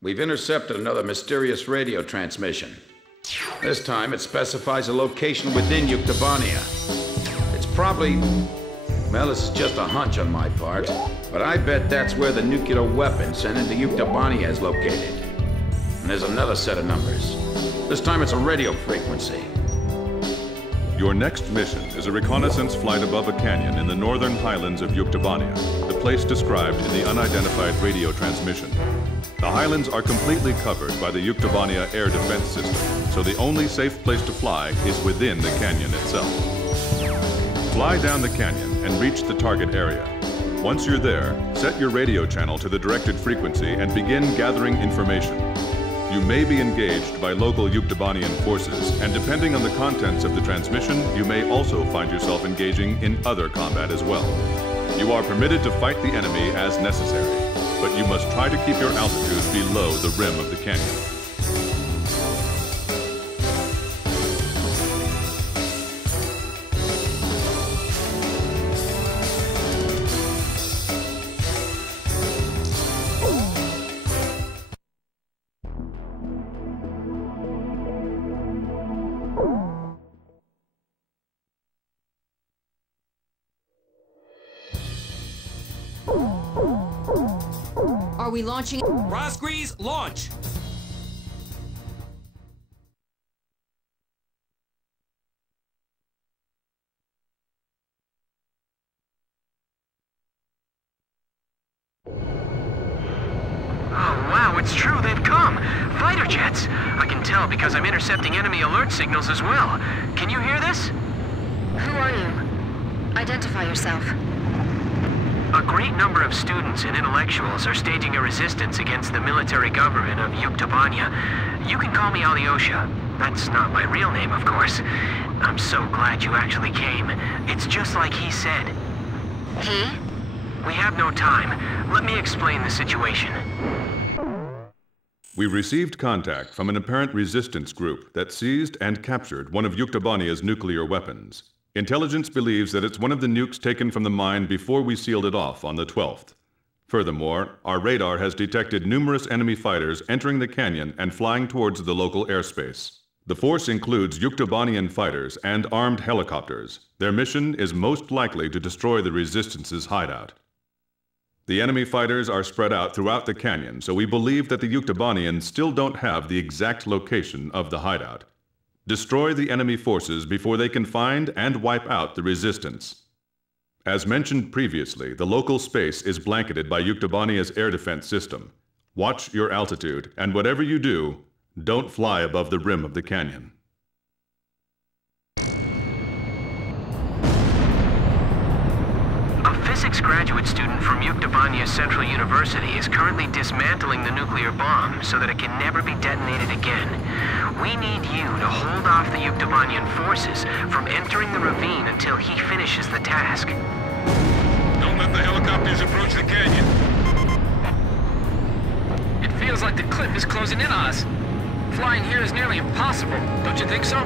We've intercepted another mysterious radio transmission. This time it specifies a location within Yuktobania. It's probably... well, this is just a hunch on my part, but I bet that's where the nuclear weapon sent into Yuktobania is located. And there's another set of numbers. This time it's a radio frequency. Your next mission is a reconnaissance flight above a canyon in the northern highlands of Yuktobania, the place described in the unidentified radio transmission. The highlands are completely covered by the Yuktobania air defense system, so the only safe place to fly is within the canyon itself. Fly down the canyon and reach the target area. Once you're there, set your radio channel to the directed frequency and begin gathering information. You may be engaged by local Yuktobanian forces, and depending on the contents of the transmission, you may also find yourself engaging in other combat as well. You are permitted to fight the enemy as necessary, but you must try to keep your altitude below the rim of the canyon. Are we launching? Rosgrees, launch! Oh, wow, it's true, they've come! Fighter jets! I can tell because I'm intercepting enemy alert signals as well. Can you hear this? Who are you? Identify yourself. A great number of students and intellectuals are staging a resistance against the military government of Yuktobania. You can call me Alyosha. That's not my real name, of course. I'm so glad you actually came. It's just like he said. He? We have no time. Let me explain the situation. We received contact from an apparent resistance group that seized and captured one of Yuktobania's nuclear weapons. Intelligence believes that it's one of the nukes taken from the mine before we sealed it off on the 12th. Furthermore, our radar has detected numerous enemy fighters entering the canyon and flying towards the local airspace. The force includes Yuktobanian fighters and armed helicopters. Their mission is most likely to destroy the Resistance's hideout. The enemy fighters are spread out throughout the canyon, so we believe that the Yuktobanians still don't have the exact location of the hideout. Destroy the enemy forces before they can find and wipe out the Resistance. As mentioned previously, the local space is blanketed by Yuktobania's air defense system. Watch your altitude, and whatever you do, don't fly above the rim of the canyon. A physics graduate student from Yuktobania Central University is currently dismantling the nuclear bomb so that it can never be detonated again. We need you to hold off the Yuktobanian forces from entering the ravine until he finishes the task. Don't let the helicopters approach the canyon. It feels like the cliff is closing in on us. Flying here is nearly impossible, don't you think so?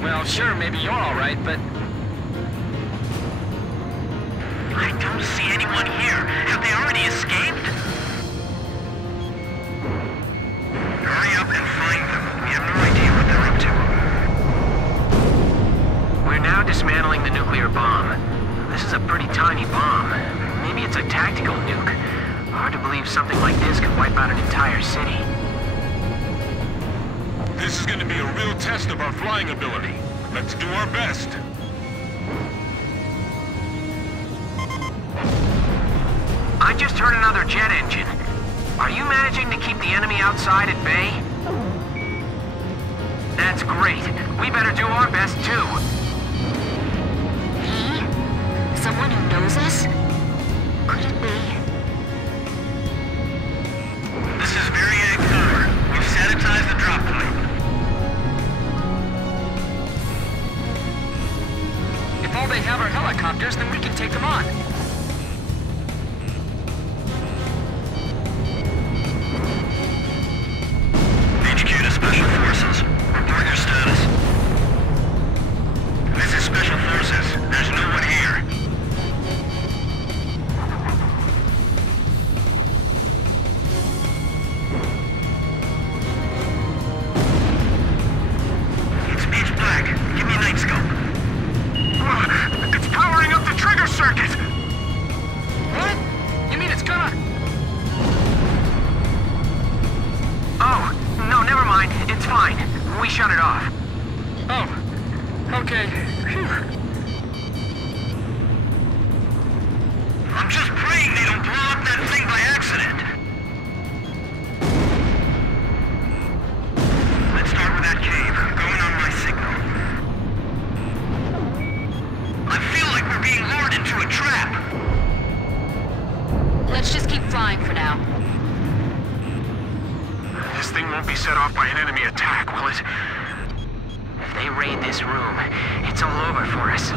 Well, sure, maybe you're all right, but... I don't see anyone here. Have they already escaped? Hurry up and find them. We have no idea what they're up to. We're now dismantling the nuclear bomb. This is a pretty tiny bomb. Maybe it's a tactical nuke. Hard to believe something like this could wipe out an entire city. This is going to be a real test of our flying ability. Let's do our best. I just heard another jet engine. Are you managing to keep the enemy outside at bay? That's great. We better do our best too. He? Someone who knows us? Could it be? This is BrioCyrain's. We've sanitized the drop point. If all they have are helicopters, then we can take them on. HQ to Special Forces. Report your status. This is Special Forces. There's no one here. fine. It's fine. We shut it off. Oh, okay. Phew. I'm just praying they don't blow up that thing by accident. Let's start with that cave. I'm going on my signal. I feel like we're being lured into a trap. Let's just keep flying for now. This thing won't be set off by an enemy attack, will it? If they raid this room, it's all over for us.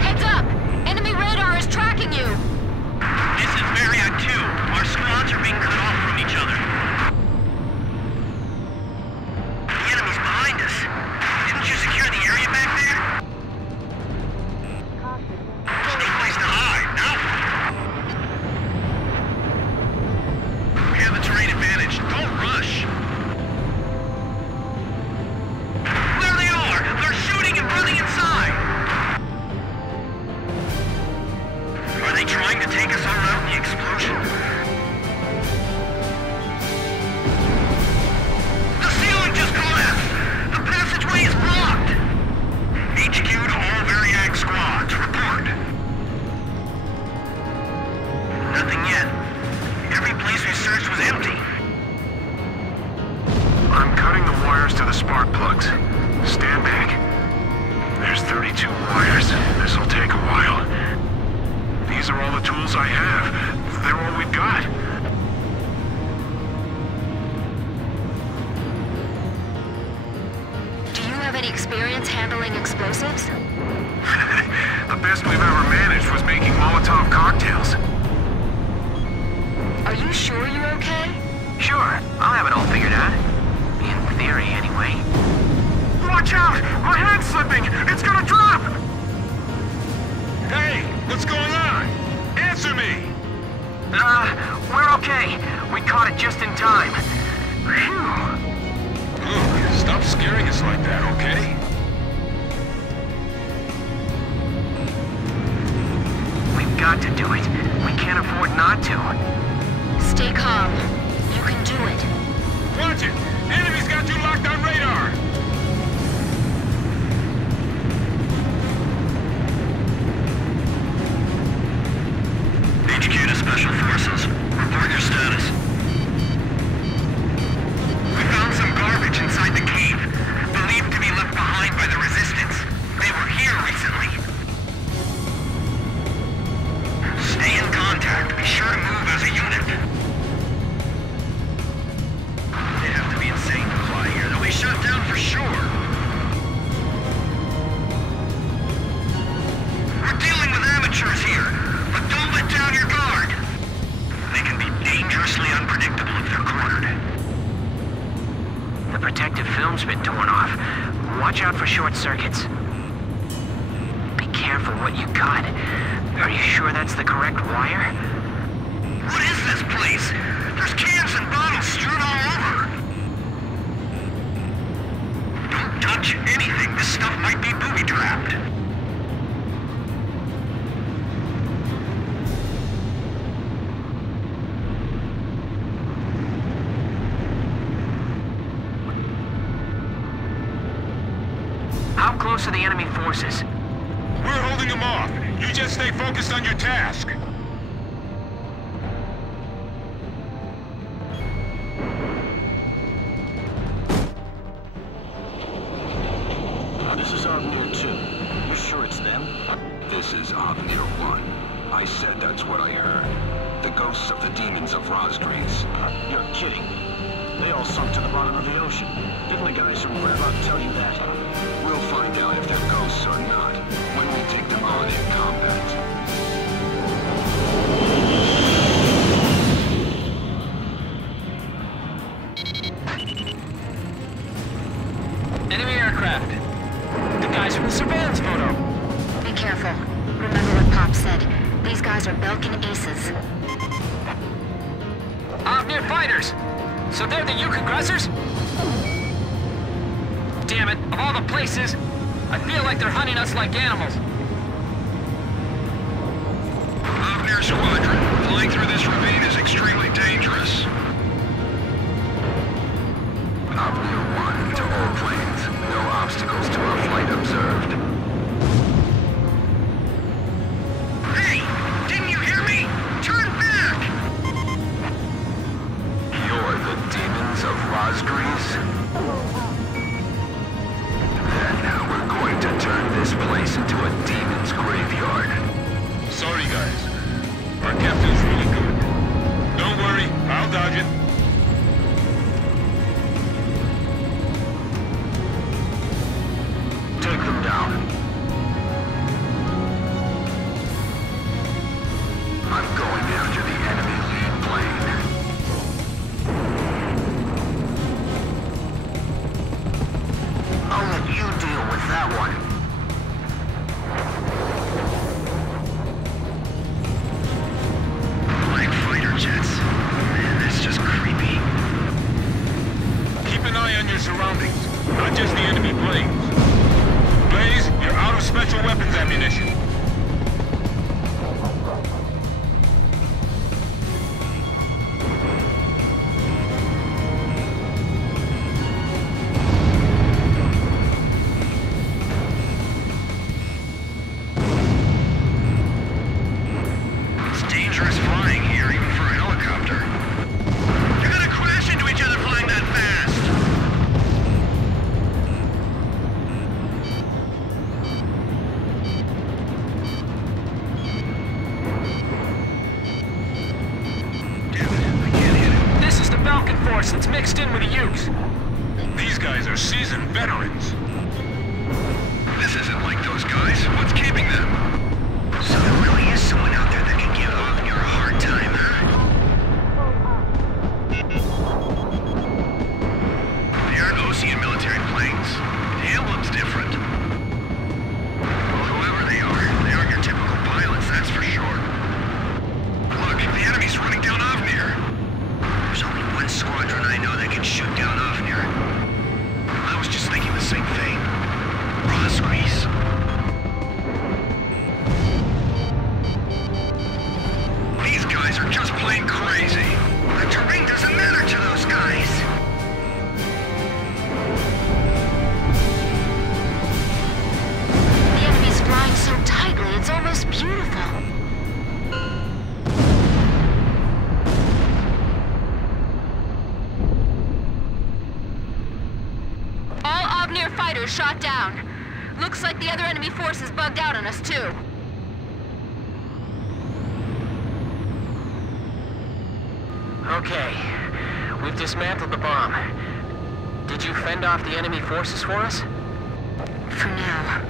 Heads up! Enemy radar is tracking you! This is Marriott 2. Our squads are being cut off from each other. The enemy's behind us. Didn't you secure the area back there? Stay place to hide. Now. We have the terrain advantage. Don't rush. There they are! They're shooting and running inside! Are they trying to take us all out in the explosion? The ceiling just collapsed! The passageway is blocked! HQ to all Variac squads, report. Nothing yet. Every place we searched was empty. I'm cutting the wires to the spark plugs. Stand back. There's 32 wires. This'll take a while. These are all the tools I have. They're all we've got. Do you have any experience handling explosives? The best we've ever managed was making Molotov cocktails. Are you sure you're okay? Sure, I'll have it all figured out. In theory, anyway. Watch out! My hand's slipping! It's gonna drop! Hey, what's going on? Answer me! We're okay. We caught it just in time. Phew. Look, stop scaring us like that, okay? We've got to do it. We can't afford not to. Stay calm. You can do it. Watch it! Enemy's got you locked on radar! HQ to Special Forces. Report your status. We found some garbage inside the cave, believed to be left behind by the Resistance. They were here recently. Stay in contact. Be sure to move as a unit. They'd have to be insane to fly here. They'll be shot down for sure. We're dealing with amateurs here, but don't let down your guard. They can be dangerously unpredictable if they're cornered. The protective film's been torn off. Watch out for short circuits. Be careful what you got. Are you sure that's the correct wire? What is this place? There's cans and bottles strewn all over. Don't touch anything. This stuff might be booby-trapped. How close are the enemy forces? We're holding them off. You just stay focused on your task. This is Avnir 2. You sure it's them? This is Avnir 1. I said that's what I heard. The ghosts of the demons of Rosdrees. You're kidding me. They all sunk to the bottom of the ocean. Didn't the guys from BrioCyrain's tell you that? We'll find out if they're ghosts or not when we take them on in combat. Enemy aircraft. The guys from the surveillance photo. Be careful. Remember what Pop said. These guys are Belkin aces. Avnir fighters. So they're the Yuk aggressors? Damn it, of all the places, I feel like they're hunting us like animals. Avnir Squadron, flying through this ravine is extremely dangerous. that one. Like fighter jets. Man, that's just creepy. Keep an eye on your surroundings, not just the enemy planes. Blaze, you're out of special weapons ammunition. It's dangerous flying here, even for a helicopter. You're gonna crash into each other flying that fast! Damn it, I can't hit him. This is the Falcon Force that's mixed in with the Ukes. These guys are seasoned veterans. This isn't like those guys. What's keeping them? So there really is someone out there that can give Avnir a hard time, huh? They aren't Osean military planes. The emblem's different. Well, whoever they aren't your typical pilots, that's for sure. Look, the enemy's running down Avnir. There's only one squadron I know that can shoot down Avnir. I was just thinking the same thing. Rosgrease. These guys are just plain crazy. The terrain doesn't matter to those guys. The enemy's flying so tightly, it's almost beautiful. All Avnir fighters shot down. Looks like the other enemy force is bugged out on us, too. Okay, we've dismantled the bomb. Did you fend off the enemy forces for us? For now.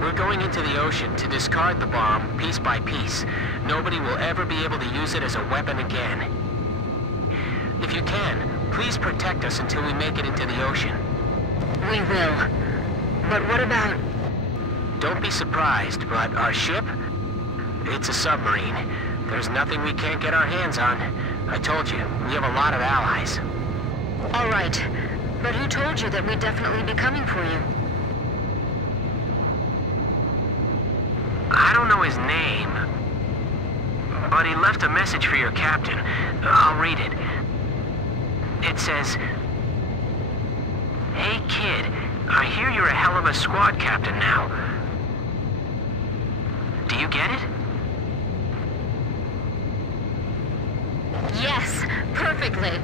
We're going into the ocean to discard the bomb piece by piece. Nobody will ever be able to use it as a weapon again. If you can, please protect us until we make it into the ocean. We will. But what about... Don't be surprised, but our ship? It's a submarine. There's nothing we can't get our hands on. I told you, we have a lot of allies. All right. But who told you that we'd definitely be coming for you? I don't know his name, but he left a message for your captain. I'll read it. It says, "Hey kid, I hear you're a hell of a squad captain now. Do you get it?" Yes, perfectly.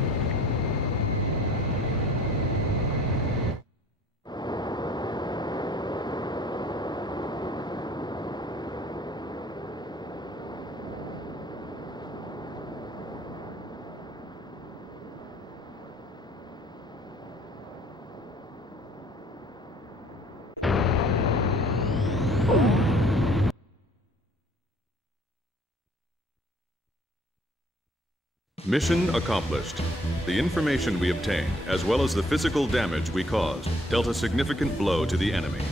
Mission accomplished. The information we obtained, as well as the physical damage we caused, dealt a significant blow to the enemy.